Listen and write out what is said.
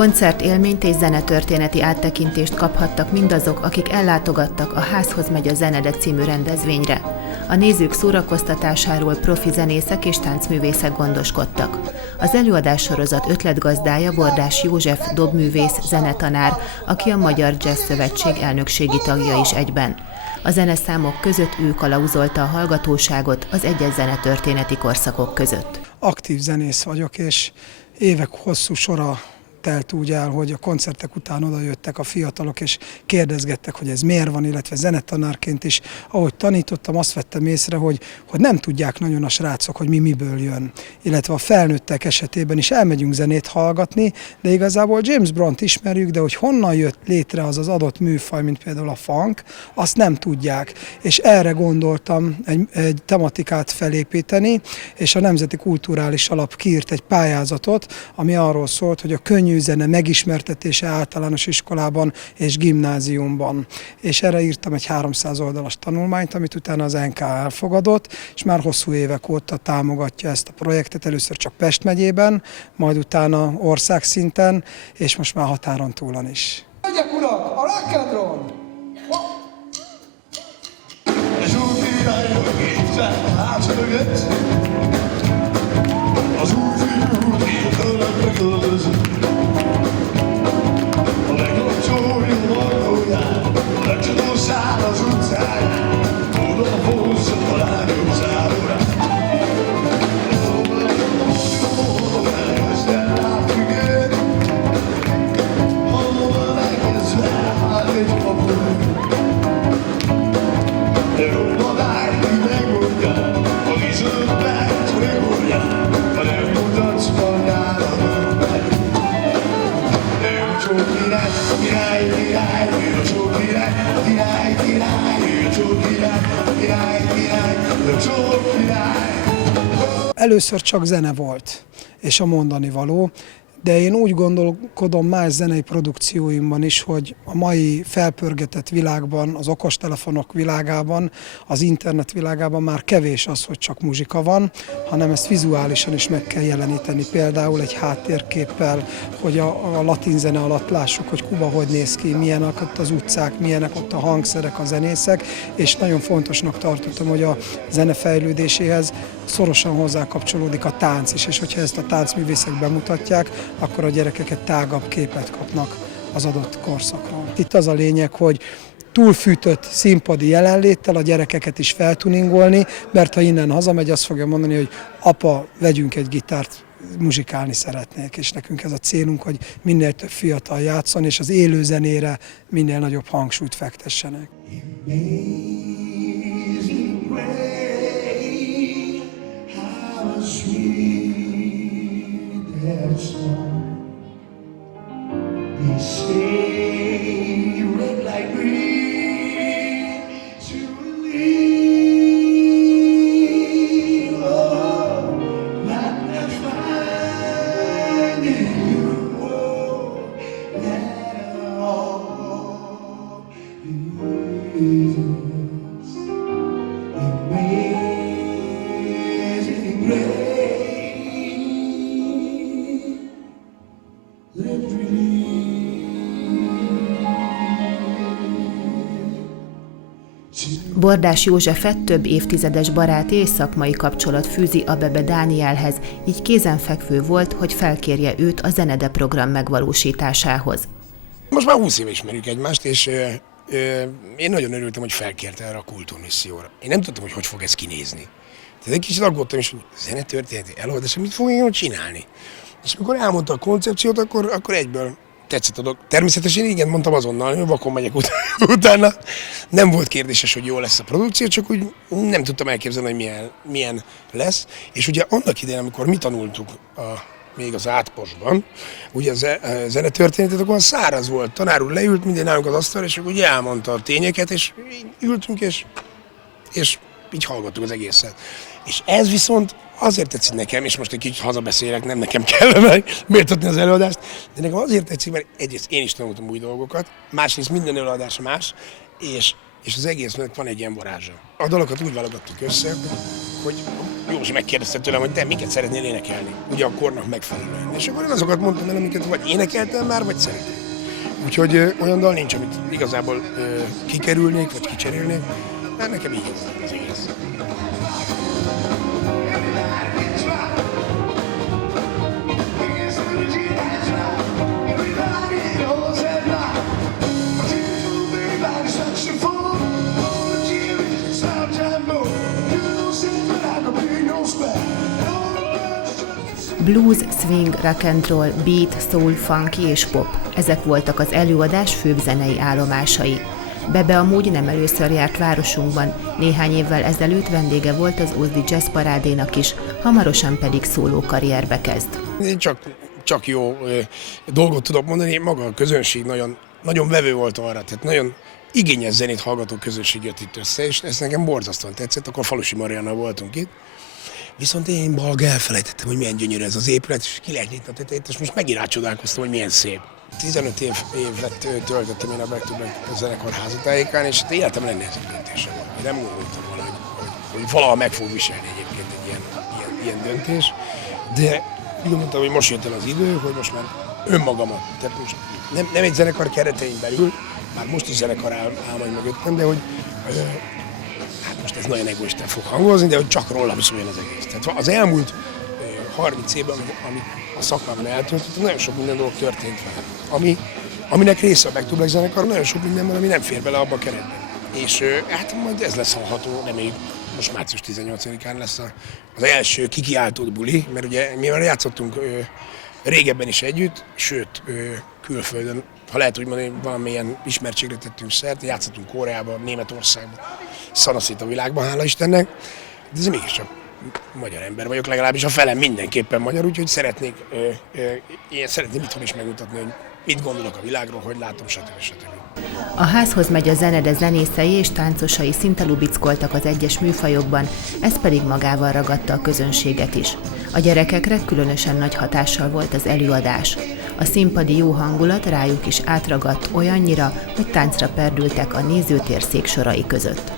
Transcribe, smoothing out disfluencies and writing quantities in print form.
Koncertélményt és zenetörténeti áttekintést kaphattak mindazok, akik ellátogattak a Házhoz megy a Zenede című rendezvényre. A nézők szórakoztatásáról profi zenészek és táncművészek gondoskodtak. Az előadássorozat ötletgazdája Bordás József dobművész, zenetanár, aki a Magyar Jazz Szövetség elnökségi tagja is egyben. A zeneszámok között ő kalauzolta a hallgatóságot az egyes zenetörténeti korszakok között. Aktív zenész vagyok, és évek hosszú sora telt úgy el, hogy a koncertek után odajöttek a fiatalok, és kérdezgettek, hogy ez miért van, illetve zenetanárként is. Ahogy tanítottam, azt vettem észre, hogy nem tudják nagyon a srácok, hogy miből jön. Illetve a felnőttek esetében is elmegyünk zenét hallgatni, de igazából James Brown-t ismerjük, de hogy honnan jött létre az az adott műfaj, mint például a funk, azt nem tudják. És erre gondoltam egy tematikát felépíteni, és a Nemzeti Kulturális Alap kiírt egy pályázatot, ami arról szólt, hogy a könnyű zene megismertetése általános iskolában és gimnáziumban. És erre írtam egy 300 oldalas tanulmányt, amit utána az NK elfogadott, és már hosszú évek óta támogatja ezt a projektet, először csak Pest megyében, majd utána országszinten, és most már határon túlon is. Hölgyek, urak, a rock and roll! Az új fiú hirtelenbe költözött. A legolcsóbb valóján, a legcsodó szál az utcán, oda hozza a lányok zárórán. Hol elkezdte átfüggeni, hol elkezdve áll egy papúr. De róla vágyni megmondja, a izöldmet megmondja, ha nem mutatsz magára meg. Ő a csók király, király, király, ő a csók király, király, király, ő a csók király, király, király, ő a csók király. Először csak zene volt, és a mondani való, de én úgy gondolkodom más zenei produkcióimban is, hogy a mai felpörgetett világban, az okostelefonok világában, az internet világában már kevés az, hogy csak muzsika van, hanem ezt vizuálisan is meg kell jeleníteni. Például egy háttérképpel, hogy a latin zene alatt lássuk, hogy Kuba hogy néz ki, milyenek ott az utcák, milyenek ott a hangszerek, a zenészek, és nagyon fontosnak tartottam, hogy a zene fejlődéséhez szorosan hozzá kapcsolódik a tánc is, és hogyha ezt a táncművészek bemutatják, akkor a gyerekek egy tágabb képet kapnak az adott korszakról. Itt az a lényeg, hogy túlfűtött színpadi jelenléttel a gyerekeket is feltuningolni, mert ha innen hazamegy, azt fogja mondani, hogy apa, vegyünk egy gitárt, muzsikálni szeretnék, és nekünk ez a célunk, hogy minél több fiatal játszon, és az élő zenére minél nagyobb hangsúlyt fektessenek. They say you look like me to leave. Oh, not finding you. Oh, now is amazing grace. Let Bordás Józsefet több évtizedes baráti és szakmai kapcsolat fűzi a Bebe Dánielhez, így kézenfekvő volt, hogy felkérje őt a Zenede program megvalósításához. Most már 20 éve ismerjük egymást, és én nagyon örültem, hogy felkérte erre a kultúrmisszióra. Én nem tudtam, hogy fog ez kinézni. Tehát egy kicsit aggódtam is, hogy zenetörténeti előadás, mit fogunk csinálni. És amikor elmondta a koncepciót, akkor egyből tetszett a dolog. Természetesen igen, mondtam azonnal, hogy vakon megyek utána. Nem volt kérdéses, hogy jó lesz a produkció, csak úgy nem tudtam elképzelni, hogy milyen lesz. És ugye annak idején, amikor mi tanultuk még az Átposban, ugye a zenetörténetet, akkor száraz volt. Tanár úr leült, minden nálunk az asztalra, és akkor ugye elmondta a tényeket, és ültünk, és így hallgattuk az egészet. És ez viszont azért tetszik nekem, és most egy kicsit hazabeszélek, nem nekem kellene méltatni az előadást, de nekem azért tetszik, mert egyrészt én is tanultam új dolgokat, másrészt minden előadás más, és és az egésznek van egy ilyen varázsa. A dalokat úgy válogattuk össze, hogy Józsi megkérdezte tőlem, hogy te miket szeretnél énekelni, ugye a kornak megfelelően. És akkor én azokat mondtam el, amiket vagy énekeltem már, vagy szeretnék. Úgyhogy olyan dal nincs, amit igazából kikerülnék, vagy kicserélnék, mert nekem így az egész. Blues, swing, rock and roll, beat, soul, funky és pop. Ezek voltak az előadás főbb zenei állomásai. Bebe amúgy nem először járt városunkban, néhány évvel ezelőtt vendége volt az Ózdi Jazz Parádénak is, hamarosan pedig szóló karrierbe kezd. Én csak jó dolgot tudok mondani, maga a közönség nagyon vevő volt arra, tehát nagyon igényes zenét hallgató közönség jött itt össze, és ez nekem borzasztóan tetszett, akkor Falusi Mariannal voltunk itt. Viszont én balga elfelejtettem, hogy milyen gyönyörű ez az épület, és ki lehet nyitni a tetejét, és most megint rácsodálkoztam, hogy milyen szép. 15 évet töltöttem én a Back to Back zenekar házatájékán, és életem legnehezebb döntése volt. Én nem gondoltam volna, hogy valaha meg fog viselni egyébként egy ilyen döntés, de úgy mondtam, hogy most jött el az idő, hogy most már önmagamat, tehát most nem egy zenekar keretein belül, már most is zenekar áll majd mögöttem, de hogy most ez nagyon egoisten fog hangozni, de hogy csak rólam szóljon az egész. Tehát az elmúlt 30 évben, amit a szakmában eltöltöttem, nagyon sok minden dolog történt velem. Aminek része a Back to Black zenekar, nagyon sok minden van, ami nem fér bele abba a keretbe. És hát majd ez lesz hallható, reméljük, most március 18-án lesz az első kikiáltott buli, mert ugye mi már játszottunk régebben is együtt, sőt külföldön, ha lehet úgy mondani, valamilyen ismertségre tettünk szert, játszottunk Koreában, Németországban, szanaszét a világban, hála Istennek, de ez mégiscsak magyar ember vagyok, legalábbis a felem mindenképpen magyar, úgyhogy én szeretném itthon is megmutatni, hogy mit gondolok a világról, hogy látom, stb. A Házhoz megy a zene, de zenészei és táncosai szinte lubickoltak az egyes műfajokban, ez pedig magával ragadta a közönséget is. A gyerekekre különösen nagy hatással volt az előadás. A színpadi jó hangulat rájuk is átragadt olyannyira, hogy táncra perdültek a nézőtér széksorai között.